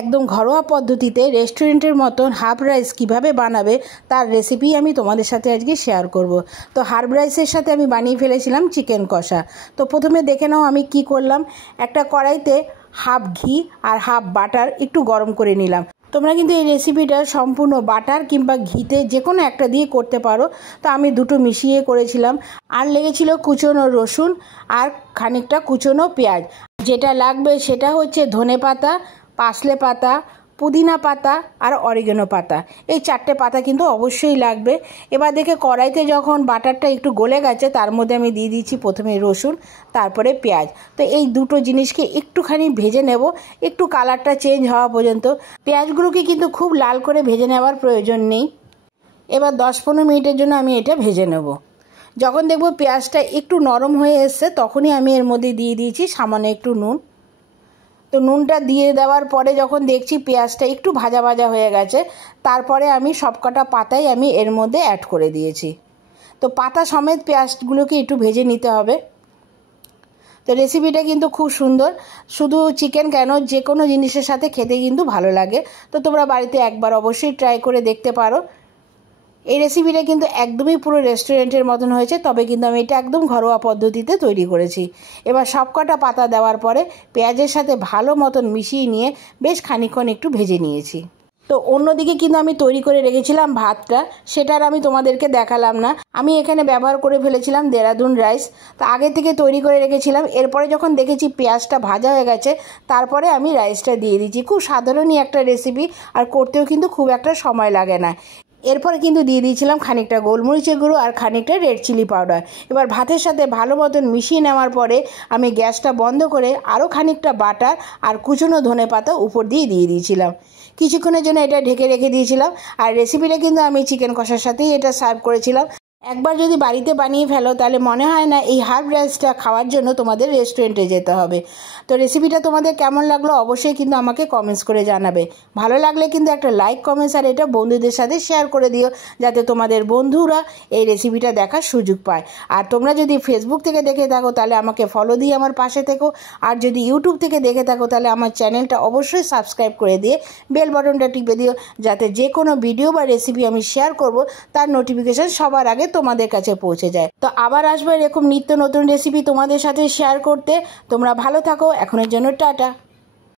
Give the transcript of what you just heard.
একদম ঘরোয়া পদ্ধতিতে রেস্টুরেন্টের মতন হাফ রাইস কিভাবে বানাবে তার রেসিপি আমি তোমাদের সাথে আজকে শেয়ার করব। তো হাফ রাইসের সাথে আমি বানিয়ে ফেলেছিলাম চিকেন কষা। তো প্রথমে দেখে নাও আমি কি করলাম। একটা কড়াইতে হাফ ঘি আর হাফ বাটার একটু গরম করে নিলাম। তোমরা কিন্তু এই রেসিপিটা সম্পূর্ণ বাটার কিংবা ঘিতে যে কোনো একটা দিয়ে করতে পারো। তো আমি দুটো মিশিয়ে করেছিলাম। আর লেগেছিল কুচনো রসুন আর খানিকটা কুচনো পেঁয়াজ। যেটা লাগবে সেটা হচ্ছে ধনে পাতা, পার্সলে পাতা, পুদিনা পাতা আর অরিগানো পাতা। এই 4টে পাতা কিন্তু অবশ্যই লাগবে। এবার দেখে কড়াইতে যখন বাটারটা একটু গলে গেছে তার মধ্যে আমি দিয়ে দিচ্ছি প্রথমে রসুন, তারপরে পেঁয়াজ। তো এই দুটো জিনিসকে একটুখানি ভেজে নেব, একটু কালারটা চেঞ্জ হওয়া পর্যন্ত। পেঁয়াজগুলোকে কিন্তু খুব লাল করে ভেজে নেওয়ার প্রয়োজন নেই। এবার 10-15 মিনিটের জন্য আমি এটা ভেজে নেব। যখন দেখব পেঁয়াজটা একটু নরম হয়ে এসছে তখনই আমি এর মধ্যে দিয়ে দিয়েছি সামান্য একটু নুন। তো নুনটা দিয়ে দেওয়ার পরে যখন দেখছি পেঁয়াজটা একটু ভাজা ভাজা হয়ে গেছে, তারপরে আমি সবকটা পাতাই আমি এর মধ্যে অ্যাড করে দিয়েছি। তো পাতা সমেত পেঁয়াজগুলোকে একটু ভেজে নিতে হবে। তো রেসিপিটা কিন্তু খুব সুন্দর। শুধু চিকেন কেন, যে কোনো জিনিসের সাথে খেতে কিন্তু ভালো লাগে। তো তোমরা বাড়িতে একবার অবশ্যই ট্রাই করে দেখতে পারো। এই রেসিপিটা কিন্তু একদমই পুরো রেস্টুরেন্টের মতন হয়েছে, তবে কিন্তু আমি এটা একদম ঘরোয়া পদ্ধতিতে তৈরি করেছি। এবার সবকটা পাতা দেওয়ার পরে পেঁয়াজের সাথে ভালো মতন মিশিয়ে নিয়ে বেশ খানিকক্ষণ একটু ভেজে নিয়েছি। তো অন্যদিকে কিন্তু আমি তৈরি করে রেখেছিলাম ভাতটা, সেটার আমি তোমাদেরকে দেখালাম না। আমি এখানে ব্যবহার করে ফেলেছিলাম দেরাদুন রাইস। তো আগে থেকে তৈরি করে রেখেছিলাম। এরপরে যখন দেখেছি পেঁয়াজটা ভাজা হয়ে গেছে তারপরে আমি রাইসটা দিয়ে দিচ্ছি। খুব সাধারণই একটা রেসিপি, আর করতেও কিন্তু খুব একটা সময় লাগে না। এরপরে কিন্তু দিয়ে দিয়েছিলাম খানিকটা গোলমরিচের গুঁড়ো আর খানিকটা রেড চিলি পাউডার। এবার ভাতের সাথে ভালো মতন মিশিয়ে নেওয়ার পরে আমি গ্যাসটা বন্ধ করে আরও খানিকটা বাটার আর কুচনো ধনে পাতা উপর দিয়ে দিয়েছিলাম। কিছুক্ষণের জন্য এটা ঢেকে রেখে দিয়েছিলাম। আর রেসিপিটা কিন্তু আমি চিকেন কষার সাথেই এটা সার্ভ করেছিলাম। একবার যদি বাড়িতে বানিয়ে ফেলো তাহলে মনে হয় না এই হাফ রাইসটা খাওয়ার জন্য তোমাদের রেস্টুরেন্টে যেতে হবে। তো রেসিপিটা তোমাদের কেমন লাগলো অবশ্যই কিন্তু আমাকে কমেন্টস করে জানাবে। ভালো লাগলে কিন্তু একটা লাইক, কমেন্টস আর এটা বন্ধুদের সাথে শেয়ার করে দিও, যাতে তোমাদের বন্ধুরা এই রেসিপিটা দেখার সুযোগ পায়। আর তোমরা যদি ফেসবুক থেকে দেখে থাকো তাহলে আমাকে ফলো দিয়ে আমার পাশে থেকো। আর যদি ইউটিউব থেকে দেখে থাকো তাহলে আমার চ্যানেলটা অবশ্যই সাবস্ক্রাইব করে দিয়ে বেল বাটনটা টিপে দিও, যাতে যে কোনো ভিডিও বা রেসিপি আমি শেয়ার করব তার নোটিফিকেশন সবার আগে তোমাদের কাছে পৌঁছে যায়। তো আবার আসবো এরকম নিত্য নতুন রেসিপি তোমাদের সাথে শেয়ার করতে। তোমরা ভালো থাকো, এখনের জন্য টাটা।